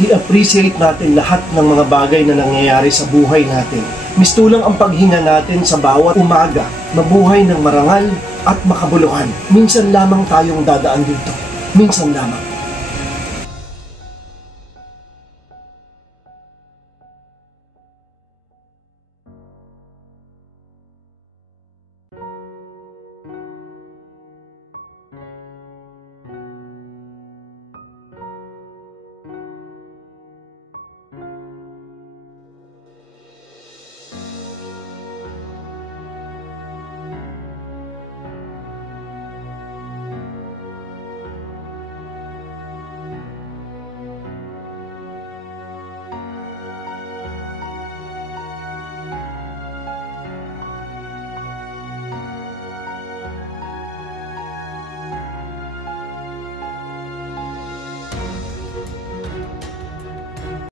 I-appreciate natin lahat ng mga bagay na nangyayari sa buhay natin. Mistulang ang paghinga natin sa bawat umaga, mabuhay ng marangal at makabuluhan. Minsan lamang tayong dadaan dito. Minsan lamang.